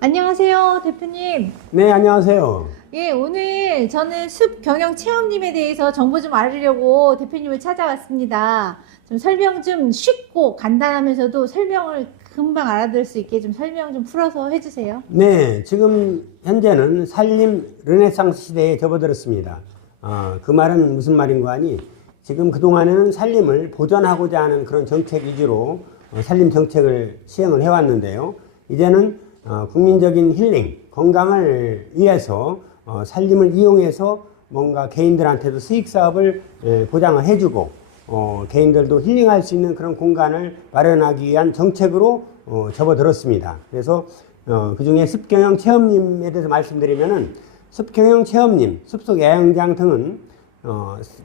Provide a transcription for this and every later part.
안녕하세요, 대표님. 네, 안녕하세요. 예, 오늘 저는 숲 경영 체험님에 대해서 정보 좀 알으려고 대표님을 찾아왔습니다. 좀 설명 좀 쉽고 간단하면서도 설명을 금방 알아들을 수 있게 좀 설명 좀 풀어서 해주세요. 네, 지금 현재는 산림 르네상스 시대에 접어들었습니다. 그 말은 무슨 말인가 하니 지금 그동안에는 산림을 보존하고자 하는 그런 정책 위주로 산림 정책을 시행을 해왔는데요. 이제는 국민적인 힐링, 건강을 위해서 산림을 이용해서 뭔가 개인들한테도 수익 사업을 보장을 해주고 개인들도 힐링할 수 있는 그런 공간을 마련하기 위한 정책으로 접어들었습니다. 그래서 그 중에 습경영 체험님에 대해서 말씀드리면은 습경영 체험님, 숲속 야영장 등은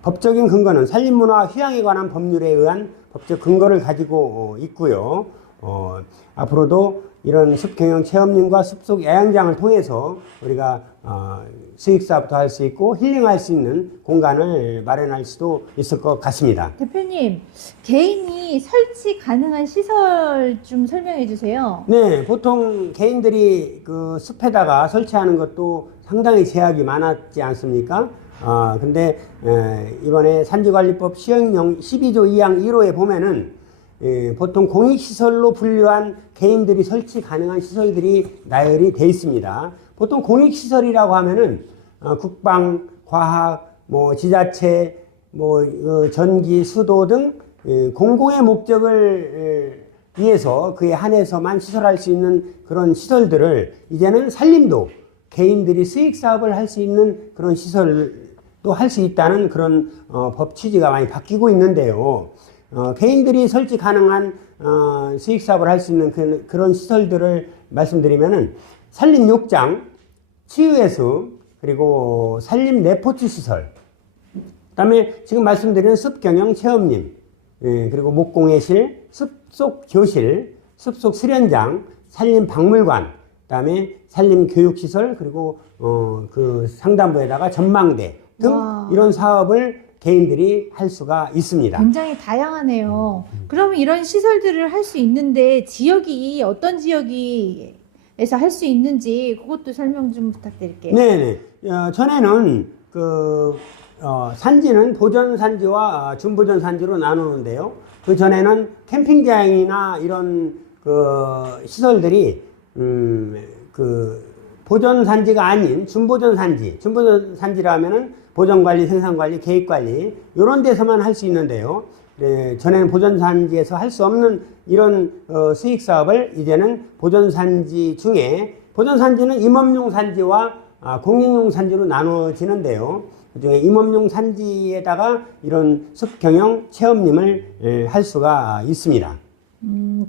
법적인 근거는 산림문화와 휴양에 관한 법률에 의한 법적 근거를 가지고 있고요. 앞으로도 이런 숲경영 체험님과 숲속 야영장을 통해서 우리가 수익사업도 할 수 있고 힐링할 수 있는 공간을 마련할 수도 있을 것 같습니다. 대표님, 개인이 설치 가능한 시설 좀 설명해 주세요. 네, 보통 개인들이 그 숲에다가 설치하는 것도 상당히 제약이 많았지 않습니까? 근데 이번에 산지관리법 시행령 12조 2항 1호에 보면은 보통 공익시설로 분류한 개인들이 설치 가능한 시설들이 나열이 돼 있습니다. 보통 공익시설이라고 하면은 국방, 과학, 뭐 지자체, 뭐 전기, 수도 등 공공의 목적을 위해서 그에 한해서만 시설할 수 있는 그런 시설들을 이제는 산림도 개인들이 수익 사업을 할 수 있는 그런 시설도 할 수 있다는 그런 법 취지가 많이 바뀌고 있는데요. 개인들이 설치 가능한 수익 사업을 할 수 있는 그런 시설들을 말씀드리면은 산림 욕장, 치유해수, 그리고 산림 레포츠 시설, 그다음에 지금 말씀드리는 숲경영 체험님, 그리고 목공예실, 숲속 교실, 숲속 수련장, 산림 박물관, 그다음에 산림 교육시설, 그리고 그 상단부에다가 전망대 등 와. 이런 사업을 개인들이 할 수가 있습니다. 굉장히 다양하네요. 그러면 이런 시설들을 할 수 있는데 지역이 어떤 지역에서 할 수 있는지 그것도 설명 좀 부탁드릴게요. 네네. 전에는 산지는 보존산지와 준보존산지로 나누는데요. 그 전에는 캠핑장이나 이런 시설들이 보존산지가 아닌 준보존산지, 준보존산지라면은 보존관리, 생산관리, 계획관리 이런 데서만 할 수 있는데요. 전에는 보존산지에서 할 수 없는 이런 수익사업을 이제는 보존산지 중에 보존산지는 임업용 산지와 공익용 산지로 나눠지는데요. 그중에 임업용 산지에다가 이런 숲경영 체험님을 할 수가 있습니다.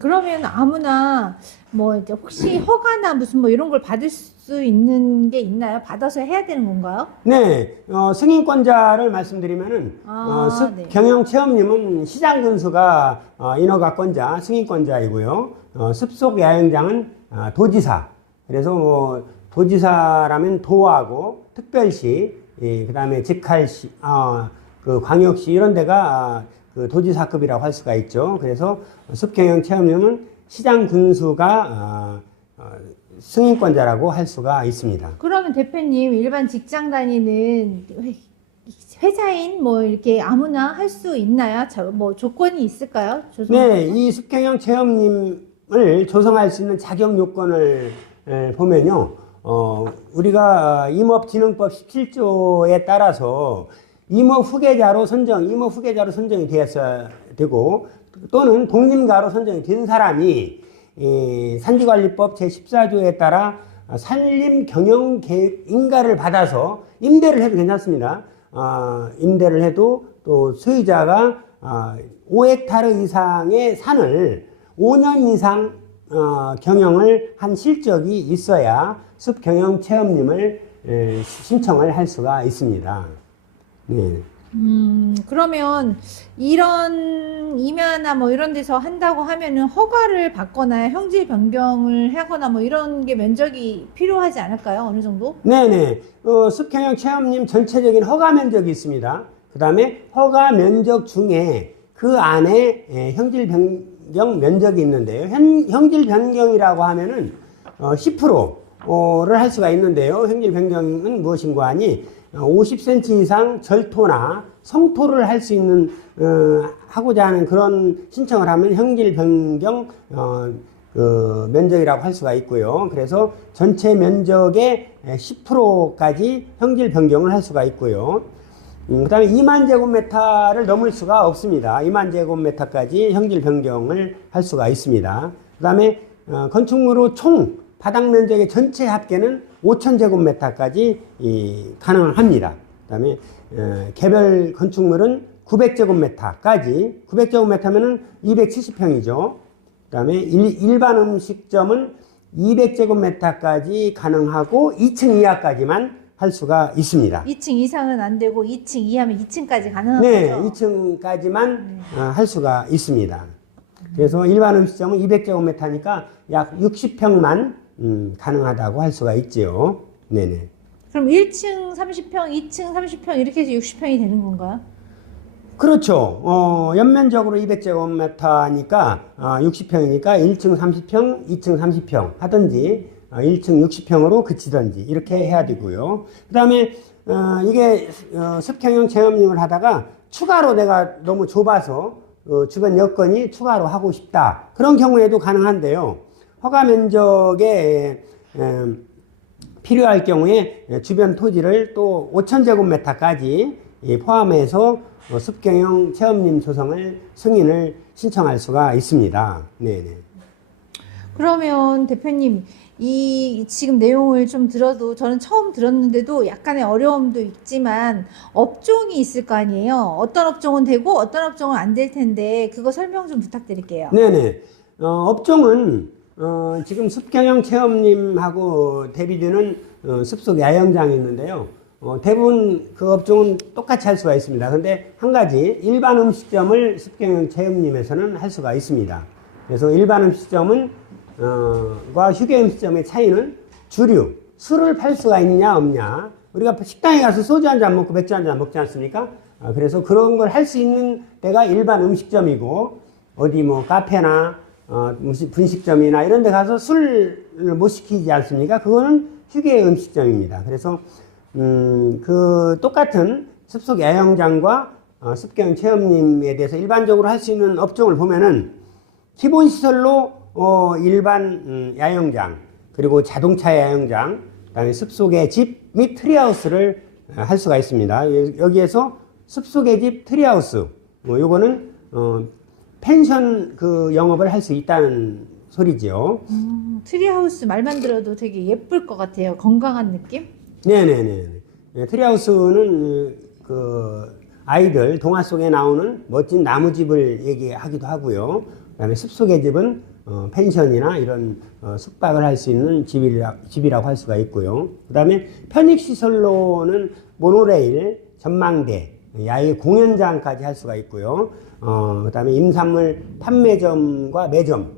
그러면 아무나 뭐 이제 혹시 허가나 무슨 뭐 이런 걸 받을 수 있는 게 있나요? 받아서 해야 되는 건가요? 네, 승인권자를 말씀드리면은 네. 숲경영 체험님은 시장 군수가 인허가권자, 승인권자이고요. 숲속 야영장은 도지사. 그래서 뭐 도지사라면 도하고 특별시, 그다음에 직할시, 그 광역시 이런 데가 그 도지사급이라고 할 수가 있죠. 그래서 숲경영 체험님은 시장 군수가 승인권자라고 할 수가 있습니다. 그러면 대표님 일반 직장 다니는 회사인 뭐 이렇게 아무나 할 수 있나요? 뭐 조건이 있을까요? 네, 이 숲경영 체험님을 조성할 수 있는 자격 요건을 보면요. 우리가 임업진흥법 17조에 따라서 임업 후계자로 선정이 되었어야 되고 또는 독림가로 선정이 된 사람이 산지관리법 제14조에 따라 산림경영계획 인가를 받아서 임대를 해도 괜찮습니다. 임대를 해도 또 소유자가 5헥타르 이상의 산을 5년 이상 경영을 한 실적이 있어야 숲경영 체험님을 신청을 할 수가 있습니다. 네. 그러면 이런 임야나 뭐 이런 데서 한다고 하면은 허가를 받거나 형질 변경을 하거나 뭐 이런 게 면적이 필요하지 않을까요? 어느 정도? 네네. 숲경영 체험님 전체적인 허가 면적이 있습니다. 그 다음에 허가 면적 중에 그 안에 형질 변경 면적이 있는데요. 형질 변경이라고 하면은 10%를 할 수가 있는데요. 행질 변경은 무엇인가 하니 50cm 이상 절토나 성토를 할 수 있는 하고자 하는 그런 신청을 하면 형질 변경 그 면적이라고 할 수가 있고요. 그래서 전체 면적의 10%까지 형질 변경을 할 수가 있고요. 그 다음에 2만 제곱미터를 넘을 수가 없습니다. 2만 제곱미터까지 형질 변경을 할 수가 있습니다. 그 다음에 건축물의 총 바닥 면적의 전체 합계는 5천 제곱미터까지 가능합니다. 그 다음에 개별 건축물은 900제곱미터까지, 900제곱미터면은 270평이죠. 그 다음에 일반 음식점은 200제곱미터까지 가능하고 2층 이하까지만 할 수가 있습니다. 2층 이상은 안 되고 2층 이하면 2층까지 가능한 네, 거죠? 2층까지만 할 수가 있습니다. 그래서 일반 음식점은 200제곱미터니까 약 60평만 가능하다고 할 수가 있지요. 네네. 그럼 1층 30평, 2층 30평 이렇게 해서 60평이 되는 건가요? 그렇죠. 연면적으로 200제곱미터니까 60평이니까 1층 30평, 2층 30평 하든지 1층 60평으로 그치든지 이렇게 해야 되고요. 그 다음에 이게 습경영 체험님을 하다가 추가로 내가 너무 좁아서 주변 여건이 추가로 하고 싶다. 그런 경우에도 가능한데요. 허가 면적에 필요할 경우에 주변 토지를 또 5,000제곱미터까지 포함해서 습경영 체험림 조성을 승인을 신청할 수가 있습니다. 네네. 그러면 대표님, 이 지금 내용을 좀 들어도 저는 처음 들었는데도 약간의 어려움도 있지만 업종이 있을 거 아니에요. 어떤 업종은 되고 어떤 업종은 안 될 텐데 그거 설명 좀 부탁드릴게요. 네네. 업종은 지금 습경영 체험님하고 대비되는 습속 야영장이 있는데요. 대부분 그 업종은 똑같이 할 수가 있습니다. 근데 한 가지 일반 음식점을 습경영 체험님에서는 할 수가 있습니다. 그래서 일반 음식점은 과 휴게 음식점의 차이는 주류 술을 팔 수가 있냐 없냐. 우리가 식당에 가서 소주 한 잔 먹고 맥주 한 잔 먹지 않습니까? 그래서 그런 걸 할 수 있는 데가 일반 음식점이고 어디 뭐 카페나 무슨 분식점이나 이런 데 가서 술을 못 시키지 않습니까? 그거는 휴게 음식점입니다. 그래서 그 똑같은 습속 야영장과 습경 체험님에 대해서 일반적으로 할 수 있는 업종을 보면은 기본 시설로 일반 야영장, 그리고 자동차 야영장, 그다음에 습속의 집 및 트리하우스를 할 수가 있습니다. 여기에서 습속의 집 트리하우스, 요거는 펜션 그 영업을 할 수 있다는 소리지요. 트리하우스 말만 들어도 되게 예쁠 것 같아요. 건강한 느낌? 네네네. 트리하우스는 그 아이들 동화 속에 나오는 멋진 나무집을 얘기하기도 하고요. 그다음에 숲속의 집은 펜션이나 이런 숙박을 할 수 있는 집이라고 할 수가 있고요. 그다음에 편익시설로는 모노레일, 전망대, 야외 공연장까지 할 수가 있고요. 그다음에 임산물 판매점과 매점,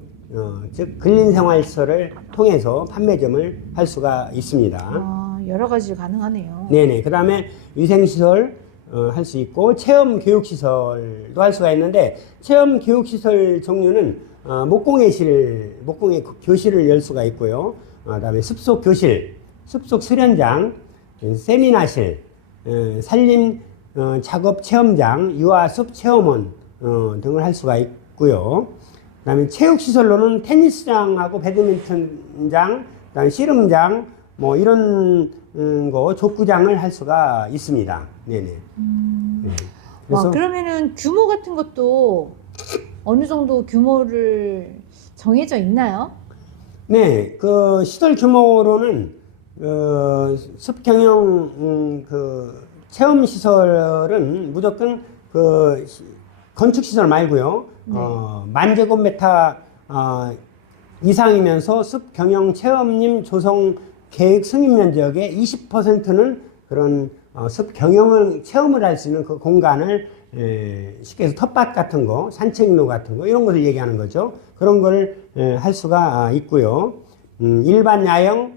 즉 근린생활시설을 통해서 판매점을 할 수가 있습니다. 여러 가지 가능하네요. 네네. 그다음에 위생시설 할 수 있고 체험 교육시설도 할 수가 있는데 체험 교육시설 종류는 목공예 교실을 열 수가 있고요. 그다음에 습속 교실, 습속 수련장, 세미나실, 산림 작업 체험장, 유아숲 체험원 등을 할 수가 있고요. 그다음에 체육시설로는 테니스장하고 배드민턴장, 그다음에 씨름장, 뭐 이런 거 족구장을 할 수가 있습니다. 네네. 네. 와, 그러면은 규모 같은 것도 어느 정도 규모를 정해져 있나요? 네, 그 시설 규모로는 습경영 그 체험 시설은 무조건 그 건축 시설 말고요. 네. 10,000제곱미터 이상이면서 습경영 체험림 조성 계획 승인 면적의 20%는 그런 습경영을 체험을 할 수 있는 그 공간을 쉽게 해서 텃밭 같은 거, 산책로 같은 거 이런 것을 얘기하는 거죠. 그런 걸 할 수가 있고요. 일반 야영,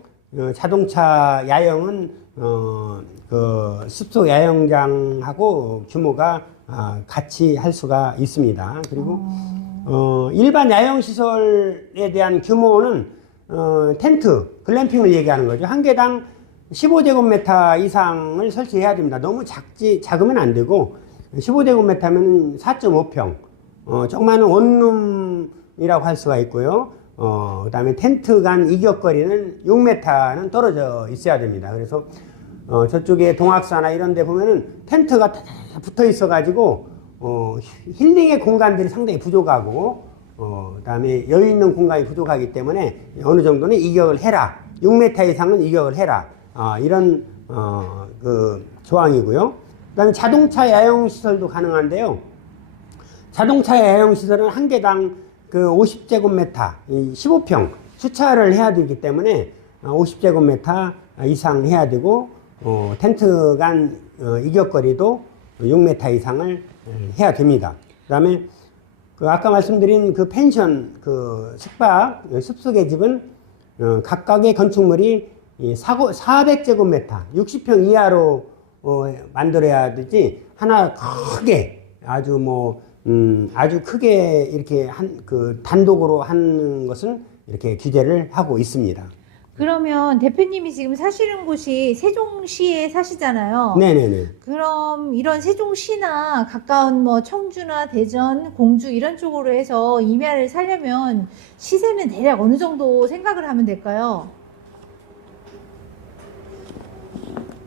자동차 야영은 그 숲속 야영장하고 규모가 같이 할 수가 있습니다. 그리고 일반 야영 시설에 대한 규모는 텐트, 글램핑을 얘기하는 거죠. 한 개당 15제곱미터 이상을 설치해야 됩니다. 너무 작으면 안 되고, 15제곱미터면 4.5평. 조그마한 원룸이라고 할 수가 있고요. 그 다음에 텐트 간 이격거리는 6m는 떨어져 있어야 됩니다. 그래서, 저쪽에 동학사나 이런 데 보면은 텐트가 다 붙어 있어가지고, 힐링의 공간들이 상당히 부족하고, 그 다음에 여유 있는 공간이 부족하기 때문에 어느 정도는 이격을 해라. 6m 이상은 이격을 해라. 이런, 그 조항이고요. 그 다음에 자동차 야영 시설도 가능한데요. 자동차 야영 시설은 한 개당 그 50제곱미터, 15평 주차를 해야 되기 때문에 50제곱미터 이상 해야 되고, 텐트 간 이격거리도 6m 이상을 해야 됩니다. 그 다음에 그 아까 말씀드린 그 펜션, 그 숙박, 숲속의 집은 각각의 건축물이 400제곱미터, 60평 이하로 만들어야 되지, 하나 크게, 아주 뭐, 아주 크게 이렇게 단독으로 하는 것은 이렇게 규제를 하고 있습니다. 그러면 대표님이 지금 사시는 곳이 세종시에 사시잖아요. 네네네. 그럼 이런 세종시나 가까운 뭐 청주나 대전, 공주 이런 쪽으로 해서 임야를 사려면 시세는 대략 어느 정도 생각을 하면 될까요?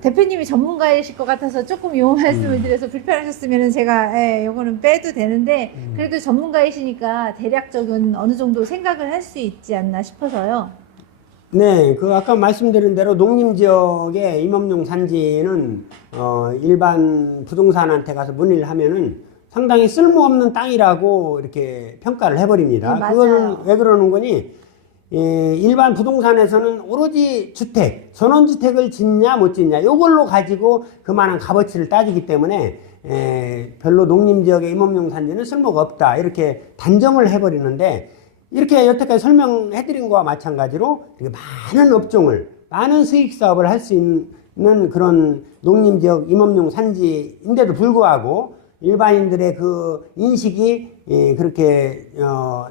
대표님이 전문가이실 것 같아서 조금 요 말씀을 드려서 불편하셨으면 제가 요거는 빼도 되는데 그래도 전문가이시니까 대략적인 어느 정도 생각을 할 수 있지 않나 싶어서요. 네, 그 아까 말씀드린 대로 농림지역의 임업용 산지는 일반 부동산한테 가서 문의를 하면은 상당히 쓸모없는 땅이라고 이렇게 평가를 해버립니다. 네, 맞아요. 그거는 왜 그러는 거니? 일반 부동산에서는 오로지 주택, 전원주택을 짓냐 못 짓냐 요걸로 가지고 그만한 값어치를 따지기 때문에 별로 농림지역의 임업용 산지는 쓸모가 없다 이렇게 단정을 해버리는데, 이렇게 여태까지 설명해드린 것과 마찬가지로 이렇게 많은 업종을, 많은 수익 사업을 할 수 있는 그런 농림지역 임업용 산지인데도 불구하고 일반인들의 그 인식이 그렇게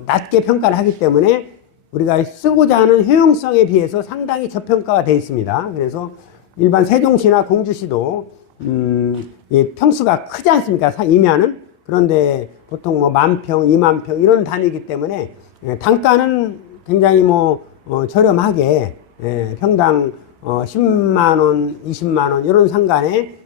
낮게 평가를 하기 때문에 우리가 쓰고자 하는 효용성에 비해서 상당히 저평가가 되어 있습니다. 그래서 일반 세종시나 공주시도 평수가 크지 않습니까? 임야는. 그런데 보통 뭐 10,000평, 20,000평 이런 단위이기 때문에 단가는 굉장히 저렴하게 평당 10만 원, 20만 원 이런 상간의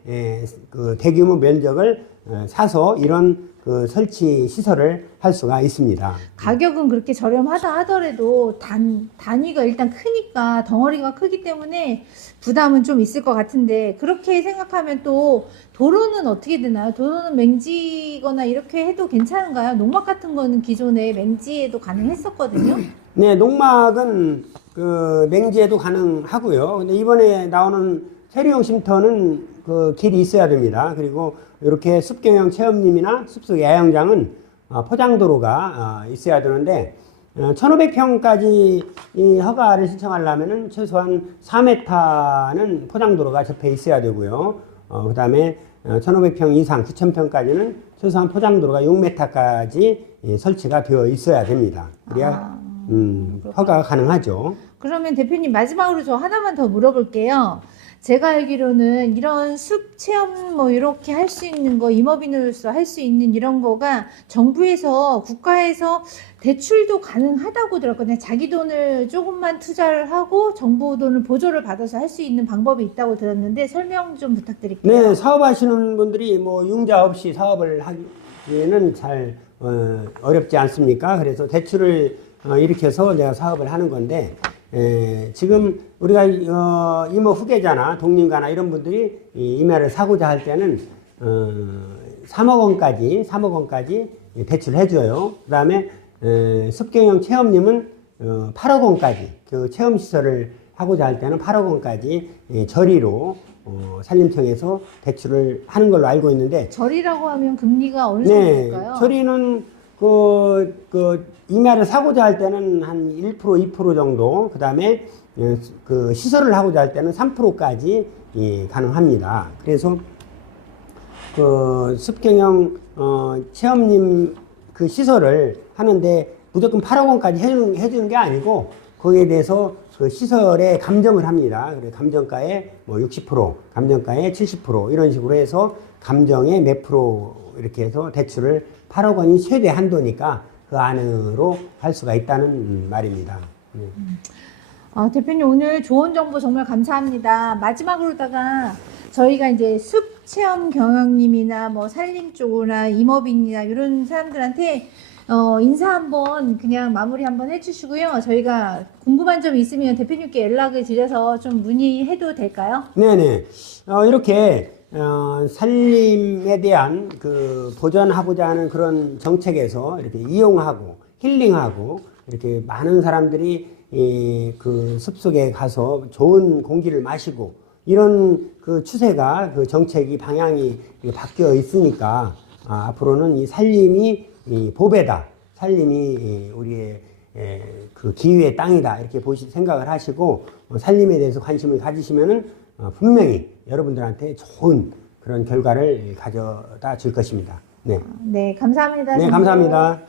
그 대규모 면적을 사서 이런 그 설치 시설을 할 수가 있습니다. 가격은 그렇게 저렴하다 하더라도 단위가 일단 크니까 덩어리가 크기 때문에 부담은 좀 있을 것 같은데, 그렇게 생각하면 또 도로는 어떻게 되나요? 도로는 맹지거나 이렇게 해도 괜찮은가요? 농막 같은 거는 기존에 맹지에도 가능했었거든요. 네, 농막은 그 맹지에도 가능하고요. 근데 이번에 나오는 세류형 쉼터는 그 길이 있어야 됩니다. 그리고 이렇게 숲경영 체험림이나 숲속 야영장은 포장도로가 있어야 되는데 1500평까지 이 허가를 신청하려면은 최소한 4m는 포장도로가 접해 있어야 되고요. 그 다음에 1500평 이상 9000평까지는 최소한 포장도로가 6m까지 설치가 되어 있어야 됩니다. 그래야 허가가 가능하죠. 그러면 대표님 마지막으로 저 하나만 더 물어볼게요. 제가 알기로는 이런 숲 체험 뭐 이렇게 할 수 있는 거, 임업인으로서 할 수 있는 이런 거가 정부에서, 국가에서 대출도 가능하다고 들었거든요. 자기 돈을 조금만 투자를 하고 정부 돈을 보조를 받아서 할 수 있는 방법이 있다고 들었는데 설명 좀 부탁드릴게요. 네, 사업하시는 분들이 뭐 융자 없이 사업을 하기에는 잘 어렵지 않습니까? 그래서 대출을 일으켜서 내가 사업을 하는 건데, 지금 우리가 임업 후계자나 독립가나 이런 분들이 임야를 사고자 할 때는 3억 원까지 대출을 해줘요. 그 다음에 습경형 체험님은 8억 원까지 그 체험 시설을 하고자 할 때는 8억 원까지 저리로 산림청에서 대출을 하는 걸로 알고 있는데, 절이라고 하면 금리가 어느 네, 정도일까요? 저리는 임야를 사고자 할 때는 한 1%, 2% 정도, 그 다음에 그 시설을 하고자 할 때는 3%까지 가능합니다. 그래서 그 습경형 체험님 그 시설을 하는데 무조건 8억 원까지 해주는 게 아니고, 그 거기에 대해서 그 시설에 감정을 합니다. 그래 감정가의 뭐 60%, 감정가의 70% 이런 식으로 해서 감정의 몇 프로 이렇게 해서 대출을 8억 원이 최대 한도니까 그 안으로 할 수가 있다는 말입니다. 대표님 오늘 좋은 정보 정말 감사합니다. 마지막으로다가 저희가 이제 숲 체험 경영님이나 뭐 산림 쪽이나 임업인이나 이런 사람들한테 인사 한번 그냥 마무리 한번 해주시고요. 저희가 궁금한 점 있으면 대표님께 연락을 드려서 좀 문의해도 될까요? 네네. 이렇게 산림에 대한 그 보전하고자 하는 그런 정책에서 이렇게 이용하고 힐링하고 이렇게 많은 사람들이 그 숲속에 가서 좋은 공기를 마시고 이런 그 추세가 그 정책이 방향이 바뀌어 있으니까 앞으로는 이 산림이 보배다. 산림이 우리의 그 기후의 땅이다. 이렇게 생각을 하시고 산림에 대해서 관심을 가지시면은 분명히 여러분들한테 좋은 그런 결과를 가져다 줄 것입니다. 네. 네, 감사합니다. 네, 정보. 감사합니다.